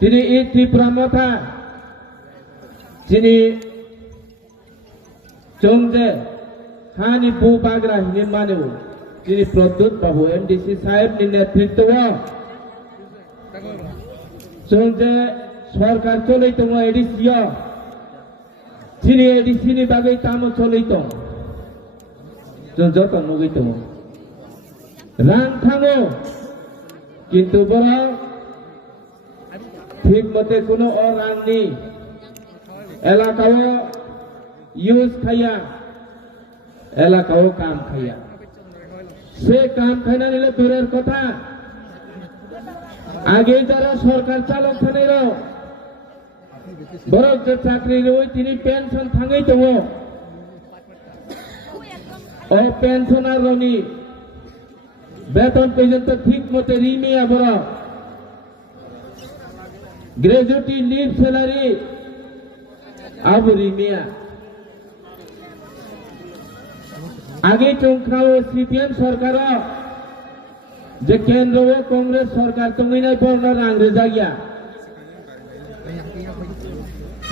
তিনি এই ত্রিপুরা মথা যিনি চংজে হানি বু বাগরা হিনে মানেও তিনি প্রদ্যুৎ বাবু এমডিসি সাহেবনি নেতৃত্ব চংজে সরকার চলিত এডিসিও যিনি এডিসিনি বাগৈ কামো চলিত যত নুগৈত রাং থাঙো কিন্তু বড় ঠিক মতে কোনো রাংনি এলাকাও ইউজ খাইয়া এলাকাও কাম খাইয়া সে কাম খাইনা নিলে দূরের কথা আগে যারা সরকার চালক থানের বড় যে চাকরি ওই তিনি পেনশন থাঙাই দङ ও পেনশনার রনি বেতন পর্যন্ত ঠিক মতে রিমিয়া বড় গ্রাজুয়েটি লিভ স্যালারি আবু রিমিয়া আগে চংখাও সিপিএম সরকার যে কেন্দ্র ও কংগ্রেস সরকার তংইনাই পড়না রাং রেজাগিয়া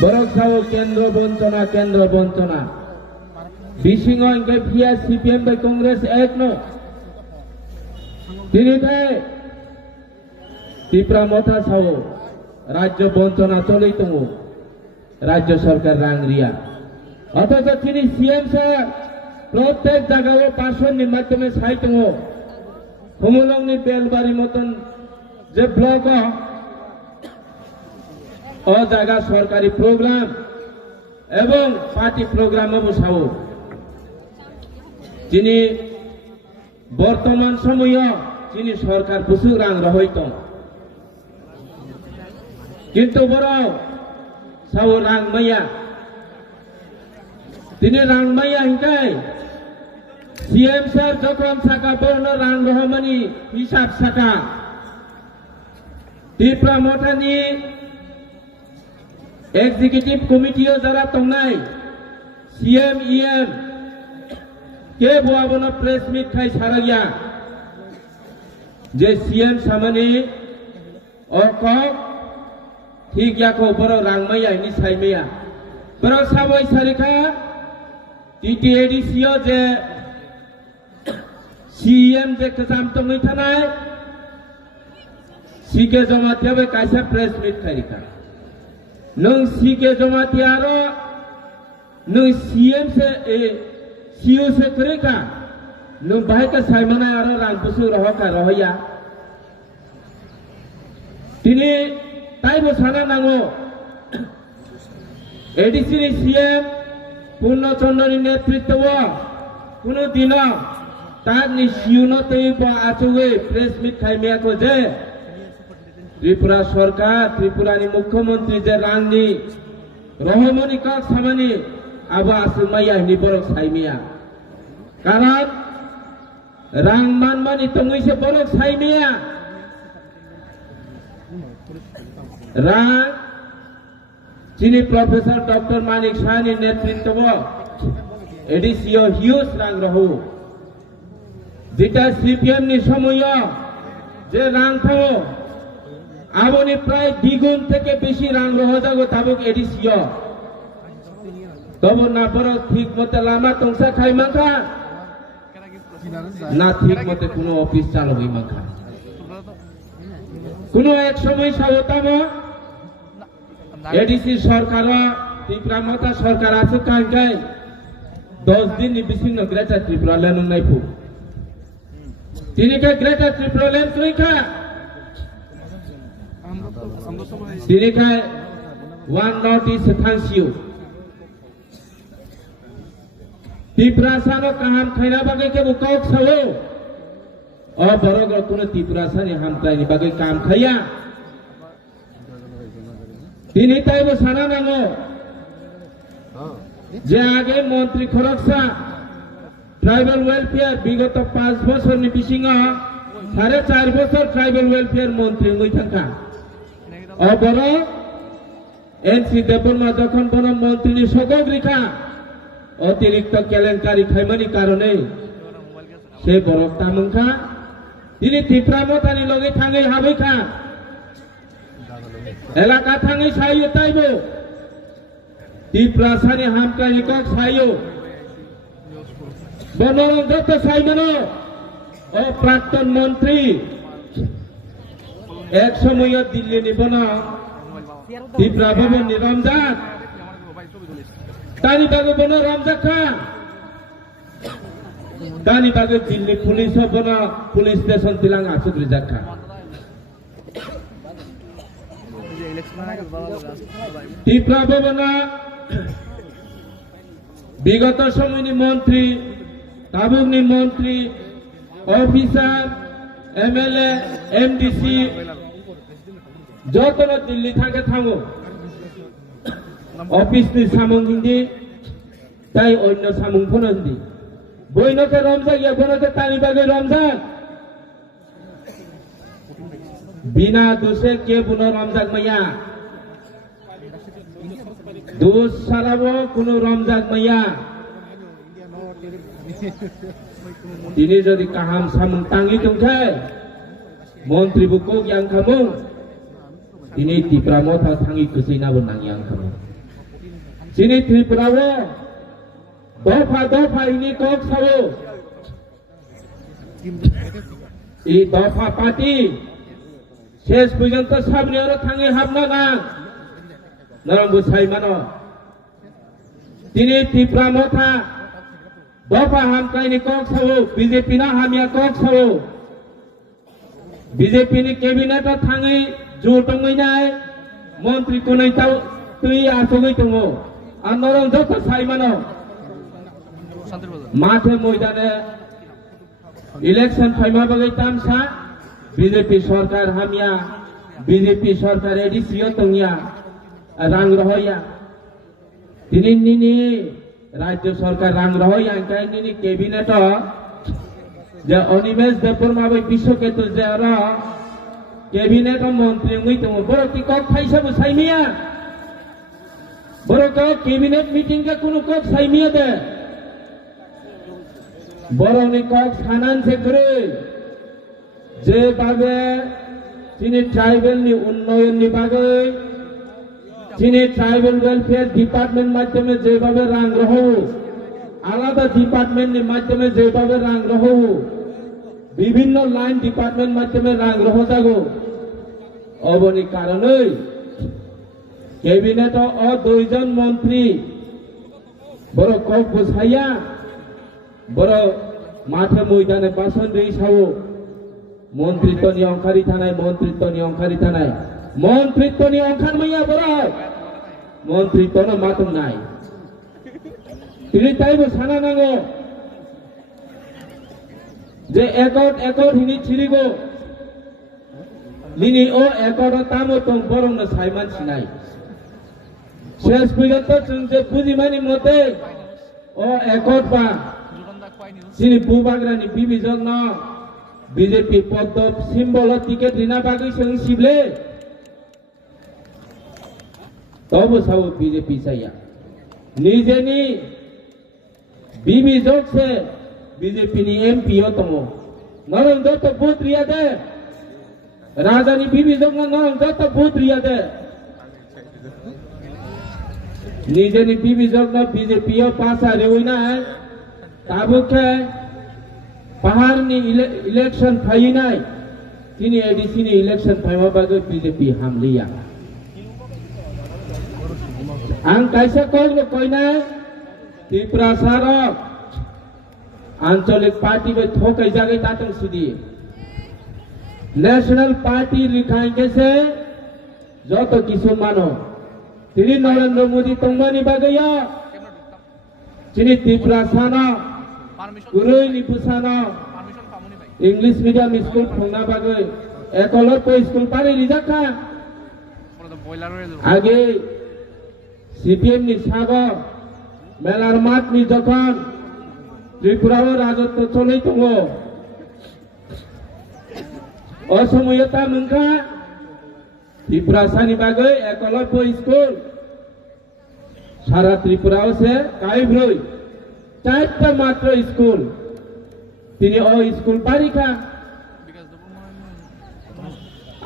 বরকসাও কেন্দ্র বঞ্চনা বিসিং ইনকে ফিয়া সিপিএম বাই কংগ্রেস এক ন তিনি ত্রিপুরা মথা সাও রাজ্য বঞ্চনা চলেই দङ রাজ্য সরকার রাং রিয়া অথচ তিনি সিএম স্যার প্রত্যেক জায়গায় পার্সননি মাধ্যমে সাই দङ হুমুলংনি বেলবাড়ি মতন যে ব্লক ও জায়গা সরকারি প্রোগ্রাম এবং পার্টি প্রোগ্রাম সাও যিনি বর্তমান সময় যিনি সরকার বুসুক রাং রহইত কিন্তু বড় সাও রাং মাইয়া তিনি রাং মাইয়া হিংকাই সিএম স্যার যখন সাকা বর্ণ রাং রহমানি হিসাব সাকা ত্রিপুরা মথানি এক্সিকিউটিভ কমিটিও যারা তংনাই সিএম ইএম কে বুয়াবনো প্রেস মিট খাই সারাগিয়া যে সিএম সামানি অক ঠিক ইয়াকো বড় রাংমাইয়া নি সাইমেয়া বড় সাবই সারিখা টিটিএডিসিও যে সিএম যে কাম তংই থানাय সিকে জমাতিয়াবে কাইসা প্রেস মিট খাইরিখা नों सीके जमातियारो नों सीएम से सीओ से करेगा नों बाहे का साइमना आरो रांपुसु रहका रहया तिनी ताइबो साना नांगो एडीसी नि सीएम पूर्णचंद्रनि नेतृत्व कुनो दिन तार नि सीओ न तैबो आचुगे प्रेस मिट खाइमेयाको जे ত্রিপুরা সরকার ত্রিপুরানি মুখ্যমন্ত্রী যে রাংনি রহমনি কাক সামানি আবা আসমাইয়া নি বরক সাইমিয়া কারণ রাং মানমানি তংইসে বরক সাইমিয়া রাং যিনি প্রফেসর ডক্টর মানিক সাহানি নেতৃত্ব এডিসিও হিউজ রাং রহু যেটা সিপিএম নি সময় যে রাং থাও আবনি প্রায় দ্বিগুণ থেকে বেশি রাং রহজাগো তাবক এডিসিও তব না বড় ঠিক মতে লামা তংসা খাই মাখা না ঠিক মতে কোনো অফিস চালুই মাখা কোনো এক সময় সাবতাম এডিসি সরকার ত্রিপুরা মতা সরকার আছে কাঙ্গাই 10 দিন বিসিং গ্রেটার ত্রিপুরা লেন নাইফু তিনি কে গ্রেটার ত্রিপুরা লেন তুইখা তিনি খায় ওয়ান নোটিস থাংসিউ ত্রিপুরা সানো কাহাম খাইনা বাগে কে বুকক সাও ও বড় কোনো ত্রিপুরা সানি হামতাইনি বাগে কাম খাইয়া তিনি তাইবো সানা নাঙ্গো যে আগে মন্ত্রী খরকসা ট্রাইবাল ওয়েলফেয়ার বিগত 5 বছরনি বিসিং 4.5 বছর ট্রাইবাল ওয়েলফেয়ার মন্ত্রী হই থাকা বড় এনসি দেববর্মা যখন বড় মন্ত্রী সগক রেখা অতিরিক্ত কেলেঙ্কারি খাইমানি কারণে সে বড় তামুখা তিনি ত্রিপুরা মতানি লগে থাঙ্গै হাবैखा এলাকা থাঙে সাইও তাইব ত্রিপুরাসানি হামকানি কক সাইও বনরম যত সাইমানো ও প্রাক্তন মন্ত্রী এক সময় দিল্লি নিবন ত্রিপুরা ভবন নি রমজান তানি বাগে বন রমজান খান তানি বাগে দিল্লি পুলিশ বন পুলিশ স্টেশন তিলাং আসুক রিজাক খান ত্রিপুরা ভবন বিগত সময়নি মন্ত্রী তাবুকনি মন্ত্রী অফিসার এমএলএ এমডিসি যত দিল্লি থাকে থামো অফিস নি সামং হিন্দি তাই অন্য সামং ফোন হিন্দি বইনকে রমজান ইয়া বনকে তানি বাগে রমজান বিনা দোষে কে বুন রমজান মাইয়া দোষ সারাবো কোন রমজান মাইয়া তিনি যদি কাহাম সামং তাঙ্গি তংখে মন্ত্রী বুকো yang kamu তিনি ত্রিপুরা মথা থাঙ্গি কুসি না বনাং yang kamu sini ত্রিপুরা দফা দফা ইনি কক সাবো এই দফা পার্টি শেষ পর্যন্ত সামনে আরো থাঙ্গি হাবনা না নরম বুসাই মানো তিনি ত্রিপুরা মথা দফা হামকাইনি কক সাবো বিজেপি না হামিয়া কক সাবো বিজেপি ni cabinet থাঙ্গি জো টঙ্গই নাই মন্ত্রী কোনই তাও তুই আসগই তঙ্গো আর নরম যত সাইমানো মাঠে ময়দানে ইলেকশন ফাইমা বাগৈ তামসা বিজেপি সরকার হামিয়া বিজেপি সরকার এডিসিও তঙ্গিয়া রাং রহইয়া তিনি নিনি রাজ্য সরকার রাং রহইয়া কাই নিনি ক্যাবিনেট যে অনিমেষ দেববর্মা বাই বিশ্বকেতু যে আর ক্যাবিনেট মন্ত্রী মুই তঙ্গ বড় কি কক ফাইসাবো সাইমিয়া বড় কক ক্যাবিনেট মিটিং কে কোন কক সাইমিয়া দে বড় নি কক সানান সে করে যেভাবে তিনি ট্রাইবেল নি উন্নয়ন নি বাগে তিনি ট্রাইবেল ওয়েলফেয়ার ডিপার্টমেন্ট মাধ্যমে যেভাবে রাং রহ আলাদা ডিপার্টমেন্ট নি মাধ্যমে যেভাবে রাং রহ বিভিন্ন লাইন ডিপার্টমেন্ট মাধ্যমে রাং রহ যাগো অবনি কারণে ক্যাবিনেট ও দুইজন মন্ত্রী বড় কক বসাইয়া বড় মাঠে ময়দানে বাসন দেই সাবো মন্ত্রিত্ব নি অংখারি থানায় মন্ত্রিত্ব নি অংখারি থানায় মন্ত্রিত্ব নি অংখার মাইয়া বড় মন্ত্রিত্ব না মাতম নাই তিনি তাইবো সানা নাঙ্গো যে একট হিনি ছিড়িগো লিনি ও একট তামো তং বরং না সাইমান সিনাই শেষ পর্যন্ত যে বুঝিমানি মতে ও একট বা সিনি বুবাগ্রানি বিবিজন ন বিজেপি পদ্ম সিম্বল টিকেট রিনা বাগৈ সং সিবলে তবু সাবো বিজেপি সাইয়া নিজেনি বিবিজক সে বিজেপি নি এমপি ও তমো নরম যত বুথ রিয়া দে রাজধানী বিবিজক না নরম যত বুথ রিয়া দে নিজেনি বিবিজক না বিজেপি ও পাসা রেউই না তাবুকে পাহাড় নি ইলেকশন ফাই নাই তিনি এডিসি নি ইলেকশন ফাইমা বাগে বিজেপি হামলিয়া আং কাইসা কইলো কইনা ত্রিপুরা সারক আঞ্চলিক পার্টি বে থোকাই জাগে তাতং সিদি ন্যাশনাল পার্টি লিখাইকে সে যত কিছু মানো তিনি নরেন্দ্র মোদী তংমানি বাগৈয়া তিনি ত্রিপুরা সানা গুরুই নিপুসানা इंग्लिश मीडियम स्कूल फंगना बागे एकलर को स्कूल पारे रिजाखा आगे सीपीएम नि सागो मेलार मात नि जखन त्रिपुराव राजत्व चलै दङो असमयता मोनखा त्रिपुरा सानि बागे एकलर को स्कूल सारा त्रिपुराव से काइब्रई चारटा मात्र स्कूल তিনি ও স্কুল পারিখা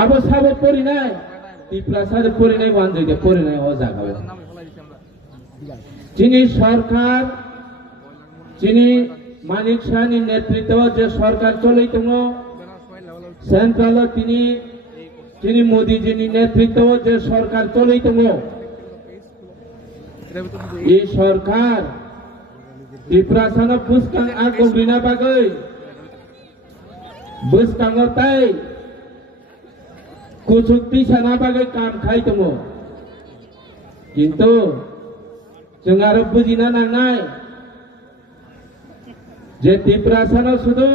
আবো সাবো পড়ি নাই টিপ্রাসাদ পরিণয় বান্ধবীকে পরিণয় ও জাগাবে যিনি সরকার যিনি মানিক শাহনি নেতৃত্ব যে সরকার চলিত সেন্ট্রাল যিনি মোদীজিনি নেতৃত্ব যে সরকার চলিত এই সরকার টিপ্রাসাদ বুসকাং আগবিনা বাগৈ বুসকাঙ তাই কুচুক্তি সানা বাগৈ কাম খাই দङ কিন্তু जों आरो बुजिना नांनाय जे टिप्रासानाव शुधु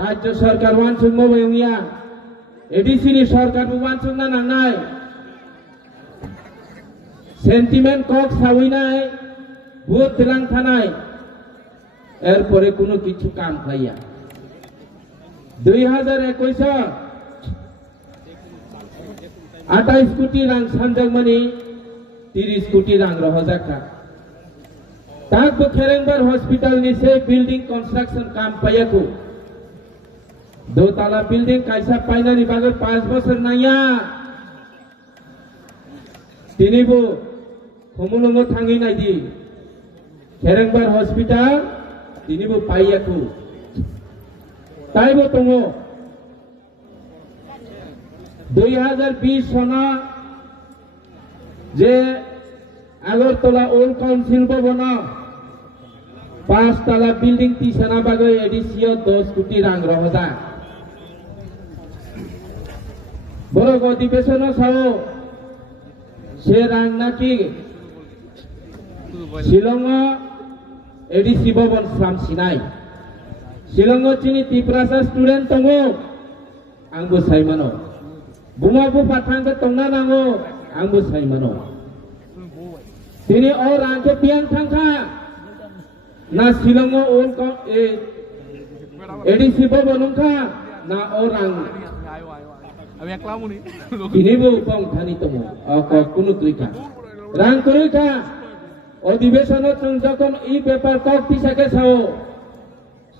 राज्य सरकार वानसुं मबेंगिया एडिसिनि सरकार वानसुंना नांनाय सेंटिमेंट कक सावैनाय भूत दिलां थानाय एरपरे कोनो किछु काम खाया 2021 28 कोटी रां सानजांमानि 30 कोटी रां रहजाखा ताक खेरेंबार हॉस्पिटल से बिल्डिंग कंस्ट्रक्शन काम पायाखौ 2 ताला बिल्डिंग कैसा पाइनानि बागै 5 बोसोर नाया दिनैबो खमुलुंगो थांहैनायदि खेरेंबार हॉस्पिटल दिनैबो पायाखौ ताइबो दङ 2020 सना जे আগরতলা ওল্ড কাউন্সিল ভবন 5 তালা বিল্ডিং তিসানা বাগৈ এডিসিও 10 কোটি রাং রহজা বড় অধিবেশন সাও সে রাং নাকি শিলং এডিসি ভবন সামসিনাই শিলং চিনি টিপ্রাসা স্টুডেন্ট দङ आंबो साइमानो बुमाबो पाथांखौ दंना नांगौ आंबो साइमानो दिनै और आंखे पियां थांखा ना शिलंग एडिसि भवनखा ना और आं दिनैबो बंथानि दङ কোনো তুইখা रां করিখা অধিবেশন जों যখন এই পেপার কক পিছাকে সাও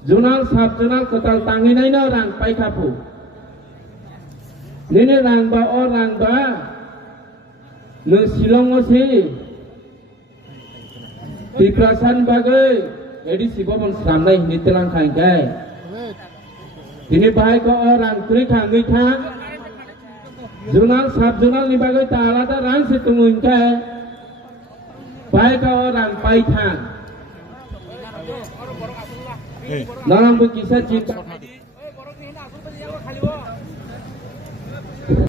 জোনাল সাব জোনাল কোতাল তাঙিनाय ना रां पाइखाफु निने रांबा और रांबा नों शिलंग से टिप्रासान बागै एडिसि भवन सामनाय हिनितलां खांगाय दिनै बाहायखौ और रां तुरि खाङै था जुनाल साब जुनाल नि बागै ता आलादा रां से तुमुंखाय बाहायखौ और रां पाइ था नारांबो किसा चिका